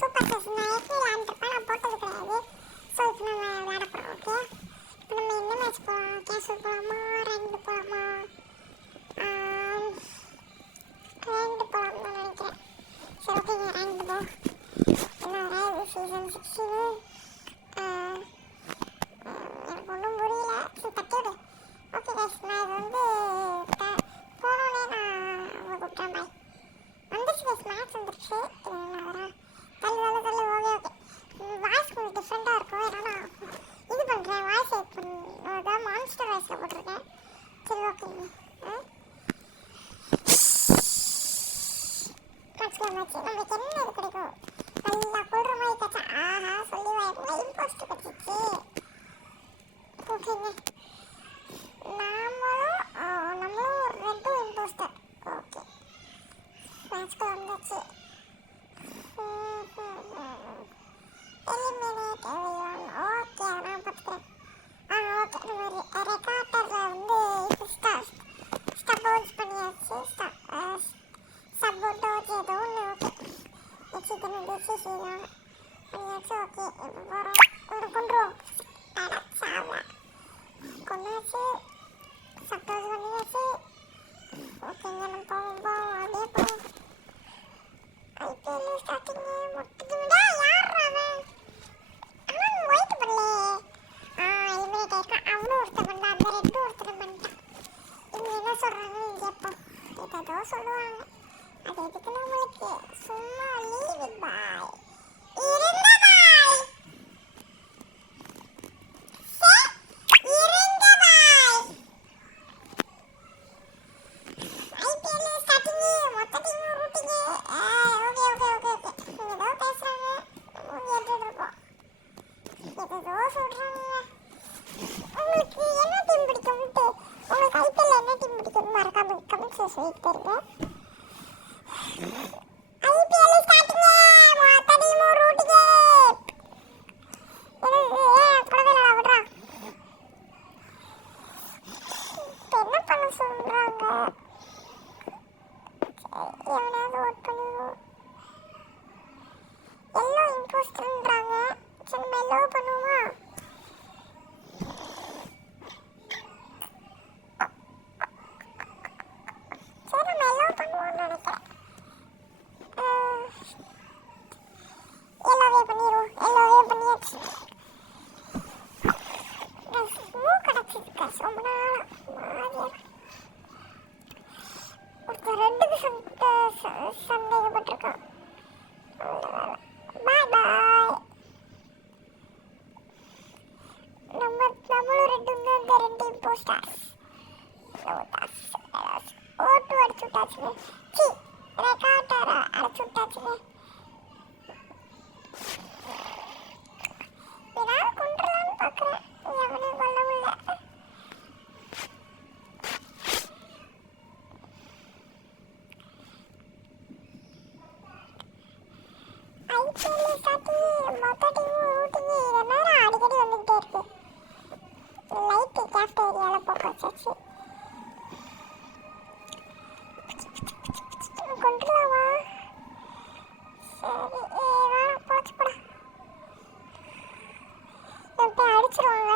Super chess நான் ஏற்கனவே விளையாண்டுருப்பேன், நான் போட்டது கிடையாது. ஸோ இப்போ நம்ம விளையாட போகிறோம். ஓகே, இப்போ நம்ம என்ன மேட்ச் போகலாம்? கேஷுவல் போகலாமா, ரேங்க்டு போகலாமா? ரேங்க்டு போகலாம் தான் நினைக்கிறேன். சரி ஓகேங்க, ரேங்க்டு போ. என்ன ரேங்க் சீசன் 16 எனக்கு ஒன்றும் புரியல. சரி தட்டி விடு. ஓகே கைஸ், நான் இது வந்து போனோடனே நான் உங்களை கூப்பிட்டேன். பாய். வந்துச்சு கைஸ், மேட்ச் வந்துருச்சு. நான் வரேன். தள்ளு ஓகே ஓகே. வாய்ஸ் கொஞ்சம் டிஃப்ரெண்ட்டாக இருக்கும். ஏன்னா நான் இது பண்ணுறேன், வாய்ஸ் அதான் மான்ஸ்டர் வாய்ஸில் போட்டிருக்கேன். சரி ஓகேங்க. மேட்ச் நம்மளுக்கு என்ன இது கிடைக்கும்? நல்லா கொள்கிற மாதிரி கச்சா. ஆஹா, சொல்லி லைன் போஸ்ட் கச்சிச்சு. ஓகேங்க, நம்மளும் ஒரு ரெட்டு இம்போஸ்டர். ஓகே, மேட்ச்க்கு வந்தாச்சு. Eliminate everyone. ஓகே, நான் பார்த்துக்கிறேன். ஓகே, நம்ம ரெக்கார்டரில் வந்து இப்போ ஸ்டபோர்ட்ஸ் பண்ணியாச்சு. சப்போர்ட்டோஜ் ஏதோ ஒன்று. ஓகே, வச்சுக்கணும் டிசிஷன் பண்ணியாச்சு. ஓகே, இப்போ போகிறோம். ஒரு கொண்டுருவோம். சாவா கொண்டாச்சு. சப்போஸ் பண்ணியாச்சு. ஓகேங்க, நம்ம போவோம். அப்படியே போவோம். ஐபிஎல் ஸ்டார்டிங் முட்டுதுடா. யார் அவன்? அவன் ஒயிட் பண்ணலே. எலிமினேட் ஆயிருக்கான். அவனும் ஒருத்தன் பண்ணா, அந்த ரெண்டும் ஒருத்தன் பண்ணிட்டான். இவங்க என்ன சொல்கிறாங்கன்னு கேட்போம். ஏதோ சொல்லுவாங்க, அது எதுக்கு நம்மளுக்கு? சும்மா லீவ் இட் பாய். இருந்த பாய். இருந்த பாய். ஐபிஎல் ஸ்டார்டிங் மொத்த டீம் ரூட்டிங். ஓகே ஏதோ பேசுறாங்க, கேட்டுட்டு இருக்கோம். ஏதோ சொல்றாங்க. உங்களுக்கு என்ன டீம் பிடிக்கும்ட்டு, உங்களுக்கு ஐபிஎல் என்ன டீம் பிடிக்கும் மறக்காம கமெண்ட்ஸ்ல சொல்லிட்டு இருங்க. ஐபிஎல் ஸ்டார்டிங் மொத்த டீம் ரூட்டிங். குழந்தைகளா விடுறா. என்ன பண்ண சொல்றாங்க? எவனாவது ஓட் பண்ணுவோம். எல்லோ இம்போஸ்டர்ன்றாங்க. சரி நம்ம எல்லோ பண்ணுவோமா? சரி நம்ம எல்லோ பண்ணுவோம்னு நினைக்கிறேன். எல்லோவே பண்ணிடுவோம். எல்லோவே பண்ணியாச்சு. கிடச்சிருக்கா ரொம்ப நாள். ஒருத்தர் ரெண்டுக்கு சந்தேகப்பட்டிருக்கான். பாய் பாய். நம்மளும் ரெண்டு இம்போஸ்டர்ஸ். ஓட்டு அடிச்சு விட்டாச்சுங்க. சி ரெக்கார்டர் அடிச்சு விட்டாச்சுங்க. ஏதாவது கொண்டுலான்னு பார்க்குறேன், எவனையும் கொல்ல முடியல. ஐபிஎல் ஸ்டார்டிங் மொத்த டீம் ரூட்டிங். இதனால அடிக்கடி வந்துக்கிட்டே இருக்கு. லைட்டு கேஃப்டேரியாவில் போக்க வச்சாச்சு. கொண்டுலாமா? சரி போச்சு போடா. போய் அடிச்சிருவாங்க,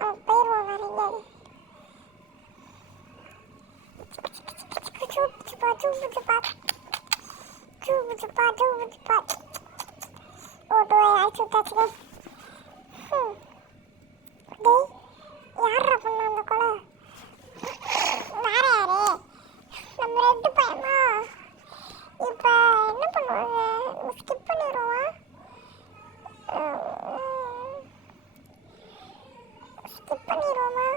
அவன் போயிடுவான் வேற எங்கேயாவது. ஓட்டு அடிச்சு விட்டாச்சுங்க. டேய், யாரா பண்ண அந்த கொலை? வேற யாரு? நம்ம ரெட்டு பையமா? இப்போ என்ன பண்ணுவாங்க? ஸ்கிப் பண்ணிடுவோமா? ஸ்கிப் பண்ணிடுவோமா?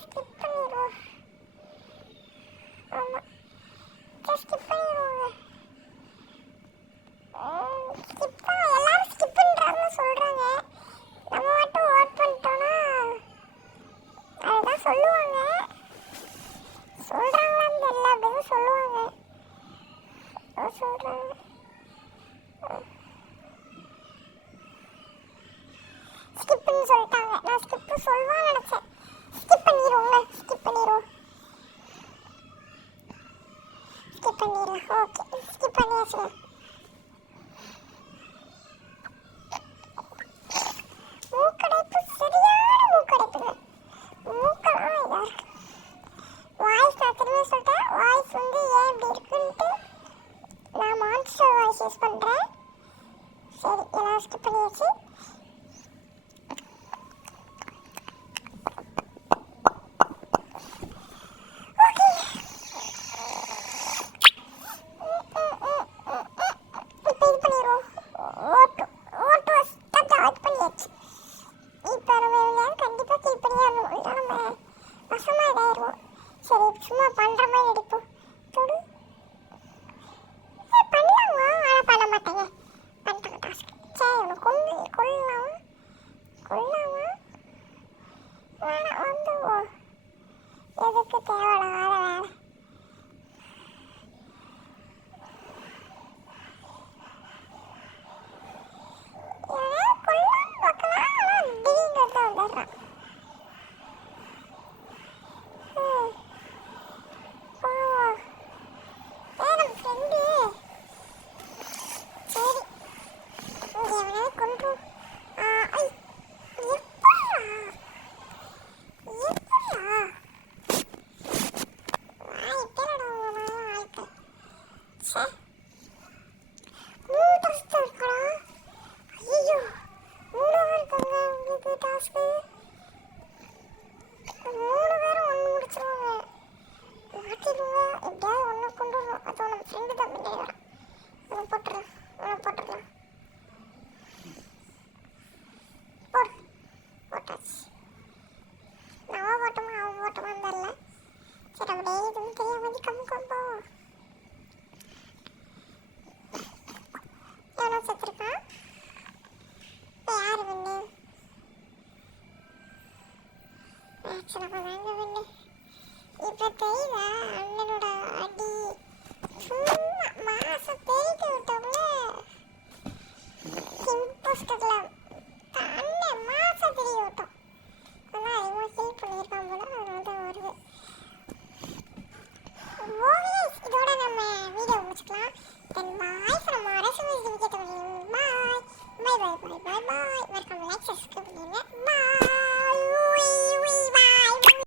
ஸ்கிப் பண்ணிடுவோம். ஆமாம், ஸ்கிப் பண்ணிடுவோங்க. ஸ்கிப் தான், எல்லாரும் ஸ்கிப் பண்ணுறாங்கன்னு சொல்கிறாங்க. நம்ம மட்டும் ஓட் பண்ணிட்டோன்னா அதுதான் சொல்லுவாங்க. சொல்கிறாங்களான்னு தெரியல, அப்படின்னு சொல்லுவாங்க. சொல்கிறாங்க. ஸ்கிப்புன்னு சொல்லிட்டாங்க. நான் ஸ்கிப்பு ஏதோ சொல்வான்னு நினைச்சேன். ஸ்கிப் பண்ணிடுவோங்க, ஸ்கிப் பண்ணிடுவோம். ஸ்கிப் பண்ணிடலாம். ஓகே, ஸ்கிப் பண்ணியாச்சுங்க. மூக்கடைப்பு, சரியான மூக்கடைப்புங்க. மூக்கெல்லாம் இதாக இருக்கு. வாய்ஸ் நான் திரும்ப சொல்லிட்டேன். வாய்ஸ் வந்து ஏன் இப்படி இருக்குன்ட்டு நான் மான்ஸ்டர் வாய்ஸ் யூஸ் பண்ணுறேன். சரி, எல்லாம் ஸ்கிப் பண்ணியாச்சு. சும்மா பண்ற மாதிரி நடிப்போம். தொடு பண்ணலாமா? ஆனால் பண்ண மாட்டேங்க. பண்ணிட்டேன் டாஸ்க். சரி, உனக்கு கொள்ளலாமா? வேணாம், வந்துடுவோம். எதுக்கு தேவையில்லாத வேலை? கொள்ளான்னு பார்க்கலாம், ஆனால் திடீர்னு தான் வந்துடுறான். இப்போ தெரியுதா அண்ணனோட அடி? சும்மா மாசம் பெருக்கி விட்டவங்கள இம்போஸ்டர்ல அண்ணன் மாசம் தெரிய விட்டோம். அதான் அதிகமாக ஹெல்ப் பண்ணியிருக்கான் போல, அதனால தான் வருது. ஓகே, இதோட நம்ம வீடியோ முடிச்சுக்கலாம். தென் பாய் ஃப்ரம் அரசு பாய் பாய் பாய் பாய் பாய் பாய். மறக்காம லைக் சப்ஸ்கிரைப் பண்ணிடுங்க. பாய்.